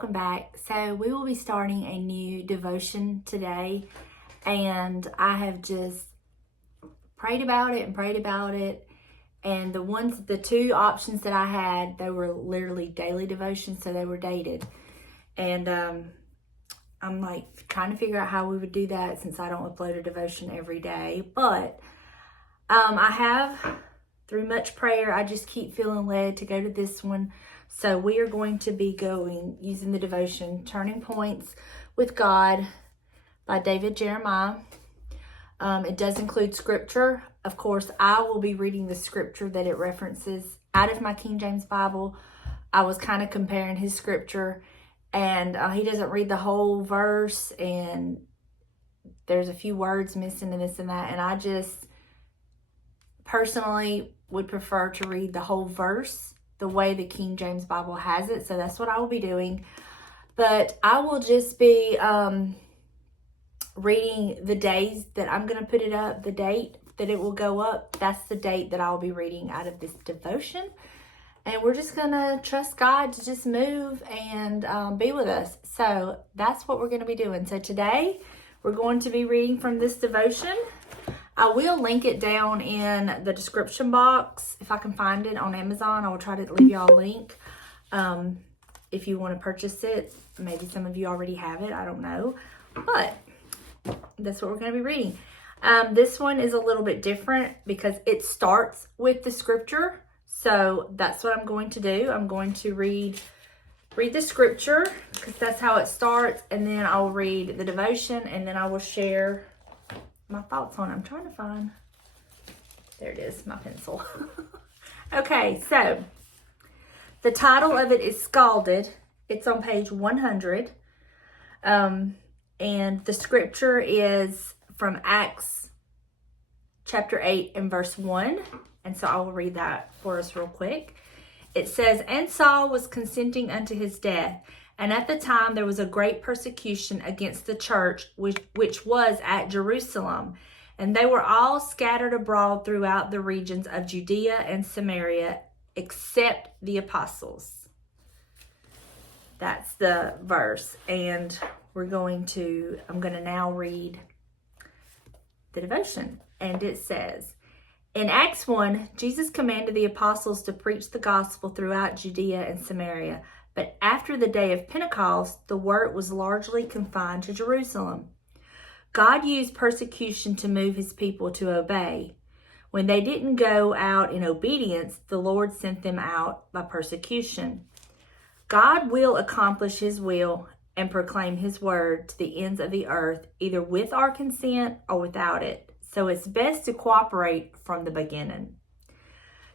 welcome back. So we will be starting a new devotion today, and I have just prayed about it. And the two options that I had, they were literally daily devotions, so they were dated. And I'm like trying to figure out how we would do that since I don't upload a devotion every day. But I have, through much prayer, I just keep feeling led to go to this one. So we are going to be using the devotion, Turning Points with God by David Jeremiah. It does include scripture. Of course, I will be reading the scripture that it references out of my King James Bible. I was kind of comparing his scripture, and he doesn't read the whole verse, and there's a few words missing and this and that. And I just personally would prefer to read the whole verse the way the King James Bible has it. So that's what I will be doing. But I will just be reading the days that I'm going to put it up, the date that it will go up. That's the date that I'll be reading out of this devotion. And we're just going to trust God to just move and be with us. So that's what we're going to be doing. So today we're going to be reading from this devotion. I will link it down in the description box. If I can find it on Amazon, I will try to leave y'all a link. If you want to purchase it, maybe some of you already have it. I don't know. But that's what we're going to be reading. This one is a little bit different because it starts with the scripture. So that's what I'm going to do. I'm going to read the scripture because that's how it starts. And then I'll read the devotion, and then I will share my thoughts on it. I'm trying to find, there it is, my pencil. Okay, so the title of it is Scalded. It's on page 100. And the scripture is from Acts chapter 8 and verse 1. And so I will read that for us real quick. It says, "And Saul was consenting unto his death. And at the time there was a great persecution against the church, which was at Jerusalem. And they were all scattered abroad throughout the regions of Judaea and Samaria, except the apostles." That's the verse. And I'm going to now read the devotion. And it says, in Acts 1, Jesus commanded the apostles to preach the gospel throughout Judea and Samaria. But after the day of Pentecost, the word was largely confined to Jerusalem. God used persecution to move his people to obey. When they didn't go out in obedience, the Lord sent them out by persecution. God will accomplish his will and proclaim his word to the ends of the earth, either with our consent or without it. So it's best to cooperate from the beginning.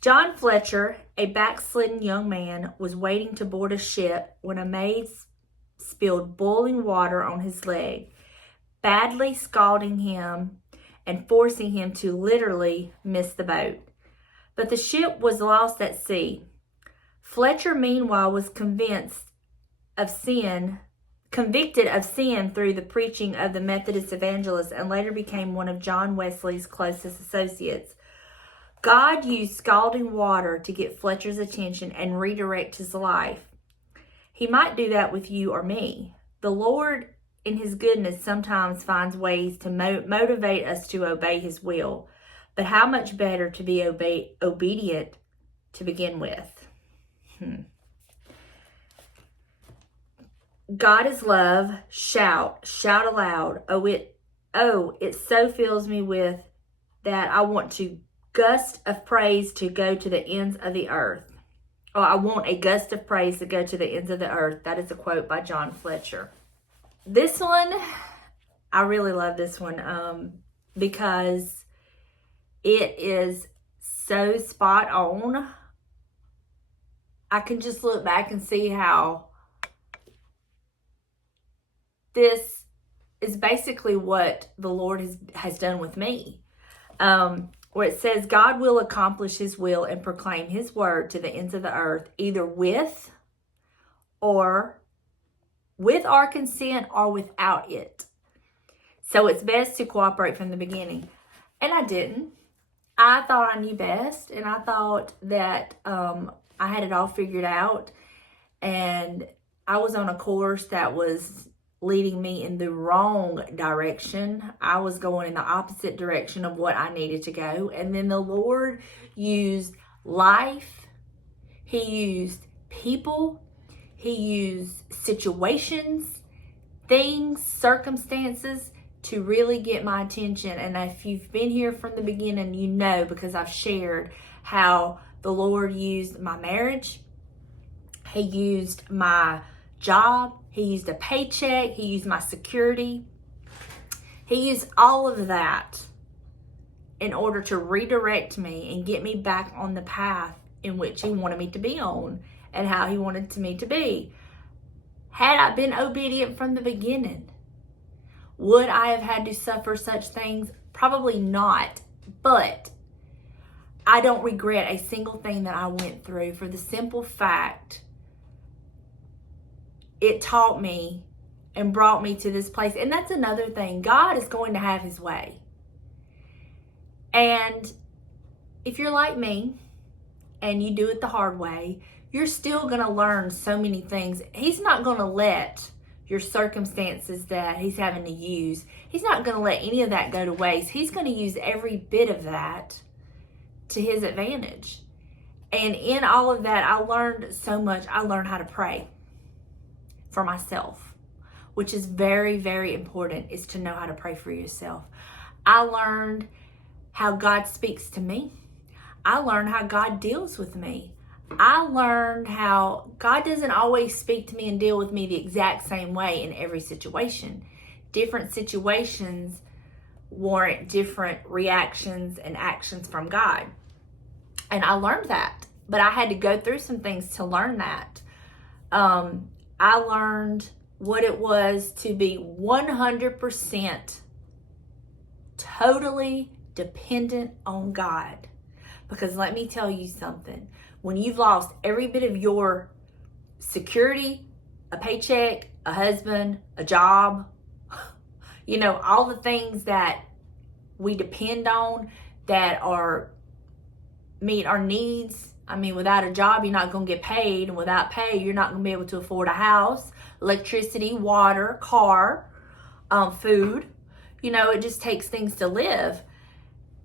John Fletcher, a backslidden young man, was waiting to board a ship when a maid spilled boiling water on his leg, badly scalding him and forcing him to literally miss the boat. But the ship was lost at sea. Fletcher, meanwhile, was convicted of sin through the preaching of the Methodist evangelists, and later became one of John Wesley's closest associates. God used scalding water to get Fletcher's attention and redirect his life. He might do that with you or me. The Lord, in his goodness, sometimes finds ways to motivate us to obey his will. But how much better to be obedient to begin with? God is love. Shout aloud. It so fills me with that I want to gust of praise to go to the ends of the earth. Oh, I want a gust of praise to go to the ends of the earth. That is a quote by John Fletcher. This one, I really love this one because it is so spot on. I can just look back and see how this is basically what the Lord has done with me. Where it says, God will accomplish his will and proclaim his word to the ends of the earth, either with our consent or without it. So it's best to cooperate from the beginning. And I didn't. I thought I knew best, and I thought that I had it all figured out. And I was on a course that was leading me in the wrong direction. I was going in the opposite direction of what I needed to go. And then the Lord used life. He used people. He used situations, things, circumstances to really get my attention. And if you've been here from the beginning, you know, because I've shared how the Lord used my marriage. He used my job. He used a paycheck. He used my security. He used all of that in order to redirect me and get me back on the path in which He wanted me to be on and how He wanted me to be. Had I been obedient from the beginning, would I have had to suffer such things? Probably not. But I don't regret a single thing that I went through, for the simple fact it taught me and brought me to this place. And that's another thing. God is going to have His way. And if you're like me and you do it the hard way, you're still going to learn so many things. He's not going to let your circumstances that He's having to use, He's not going to let any of that go to waste. He's going to use every bit of that to His advantage. And in all of that, I learned so much. I learned how to pray for myself, which is very, very important, is to know how to pray for yourself. I learned how God speaks to me. I learned how God deals with me. I learned how God doesn't always speak to me and deal with me the exact same way in every situation. Different situations warrant different reactions and actions from God. And I learned that, but I had to go through some things to learn that. I learned what it was to be 100% totally dependent on God. Because let me tell you something. When you've lost every bit of your security, a paycheck, a husband, a job, you know, all the things that we depend on that meet our needs. I mean, without a job, you're not going to get paid. And without pay, you're not going to be able to afford a house, electricity, water, car, food. You know, it just takes things to live.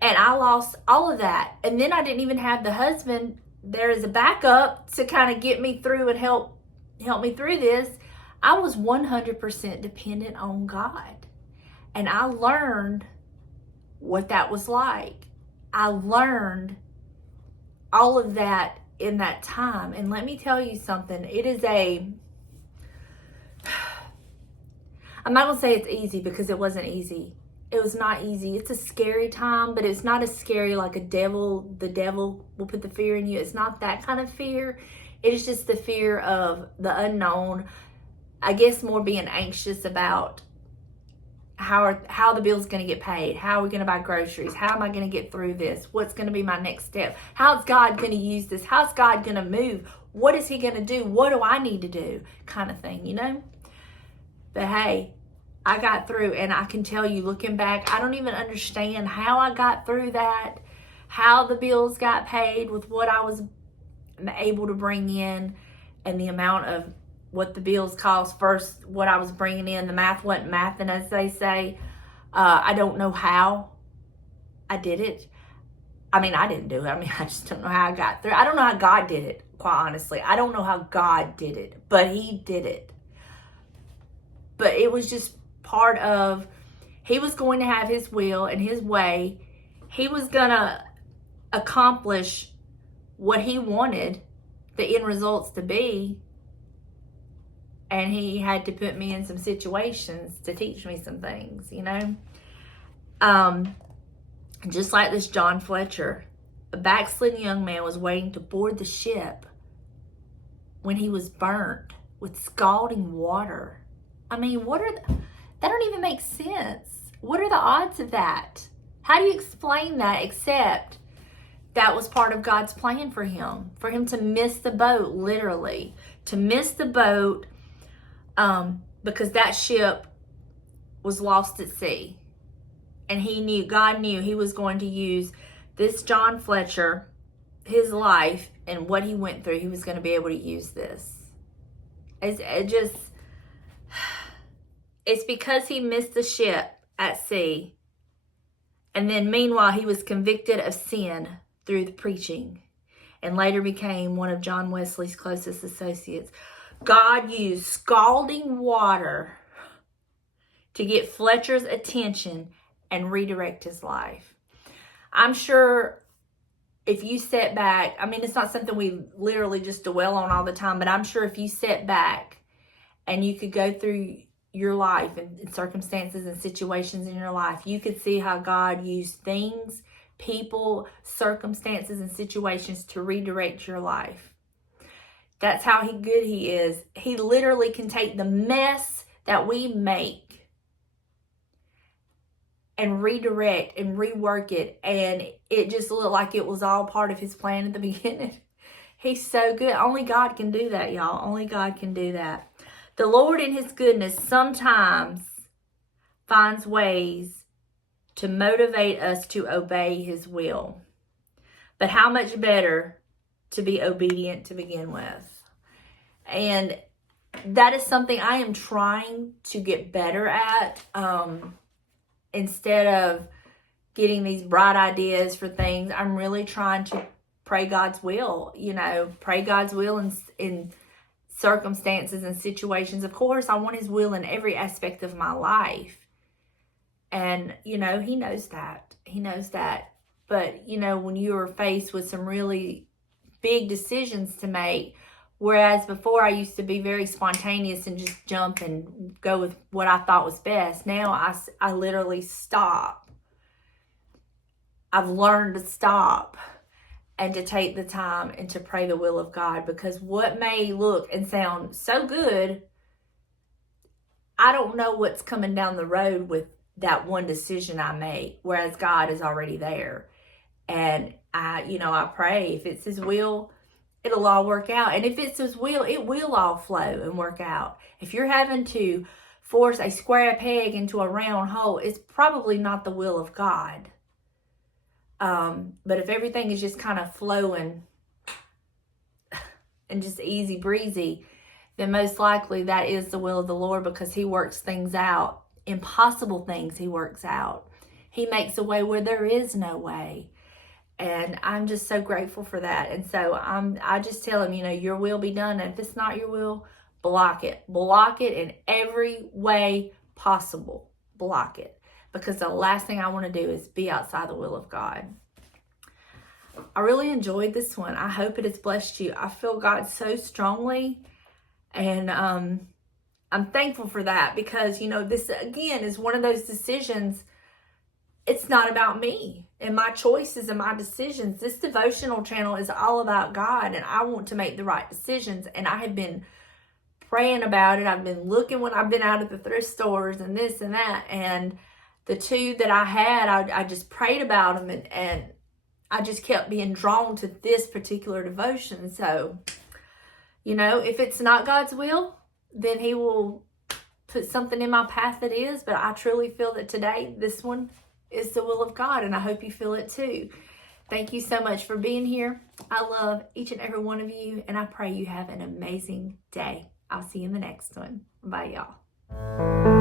And I lost all of that. And then I didn't even have the husband there as a backup to kind of get me through and help me through this. I was 100% dependent on God. And I learned what that was like. I learned all of that in that time. And let me tell you something. It is I'm not going to say it's easy, because it wasn't easy. It was not easy. It's a scary time, but it's not as scary like the devil will put the fear in you. It's not that kind of fear. It is just the fear of the unknown. I guess more being anxious about how the bill's going to get paid. How are we going to buy groceries? How am I going to get through this? What's going to be my next step? How's God going to use this? How's God going to move? What is He going to do? What do I need to do? Kind of thing, you know? But hey, I got through, and I can tell you, looking back, I don't even understand how I got through that, how the bills got paid with what I was able to bring in, and the amount of what the bills cost versus what I was bringing in. The math wasn't mathing, as they say. I don't know how I did it. I mean, I didn't do it. I mean, I just don't know how I got through. I don't know how God did it, quite honestly. I don't know how God did it, but He did it. But it was just part of, He was going to have His will and His way. He was going to accomplish what He wanted the end results to be. And He had to put me in some situations to teach me some things, you know. Just like this John Fletcher, a backslidden young man was waiting to board the ship when he was burnt with scalding water. I mean, that don't even make sense. What are the odds of that? How do you explain that, except that was part of God's plan for him to miss the boat, literally, to miss the boat, because that ship was lost at sea. And God knew He was going to use this John Fletcher, his life and what he went through. He was going to be able to use this. It's because he missed the ship at sea. And then meanwhile, he was convicted of sin through the preaching and later became one of John Wesley's closest associates. God used scalding water to get Fletcher's attention and redirect his life. I'm sure if you sit back, I mean, it's not something we literally just dwell on all the time, but I'm sure if you sit back and you could go through your life and circumstances and situations in your life, you could see how God used things, people, circumstances, and situations to redirect your life. That's how good he is. He literally can take the mess that we make and redirect and rework it, and it just looked like it was all part of his plan at the beginning. He's so good. Only God can do that, y'all. Only God can do that. The Lord in his goodness sometimes finds ways to motivate us to obey his will. But how much better to be obedient to begin with. And that is something I am trying to get better at. Instead of getting these bright ideas for things, I'm really trying to pray God's will. Pray God's will in circumstances and situations. Of course, I want his will in every aspect of my life. And, he knows that. He knows that. But, when you are faced with some really big decisions to make, whereas before I used to be very spontaneous and just jump and go with what I thought was best, now I literally stop. I've learned to stop and to take the time and to pray the will of God, because what may look and sound so good, I don't know what's coming down the road with that one decision I make, whereas God is already there. And I pray if it's his will, it'll all work out. And if it's his will, it will all flow and work out. If you're having to force a square peg into a round hole, it's probably not the will of God. But if everything is just kind of flowing and just easy breezy, then most likely that is the will of the Lord, because he works things out. Impossible things he works out. He makes a way where there is no way. And I'm just so grateful for that. And so I just tell him, your will be done. And if it's not your will, block it. Block it in every way possible. Block it. Because the last thing I want to do is be outside the will of God. I really enjoyed this one. I hope it has blessed you. I feel God so strongly. And I'm thankful for that, because, this again is one of those decisions. It's not about me and my choices and my decisions. This devotional channel is all about God, and I want to make the right decisions. And I have been praying about it. I've been looking when I've been out at the thrift stores and this and that. And the two that I had, I just prayed about them, and I just kept being drawn to this particular devotion. So, if it's not God's will, then he will put something in my path that is. But I truly feel that today, this one is the will of God, and I hope you feel it too. Thank you so much for being here. I love each and every one of you, and I pray you have an amazing day. I'll see you in the next one. Bye, y'all.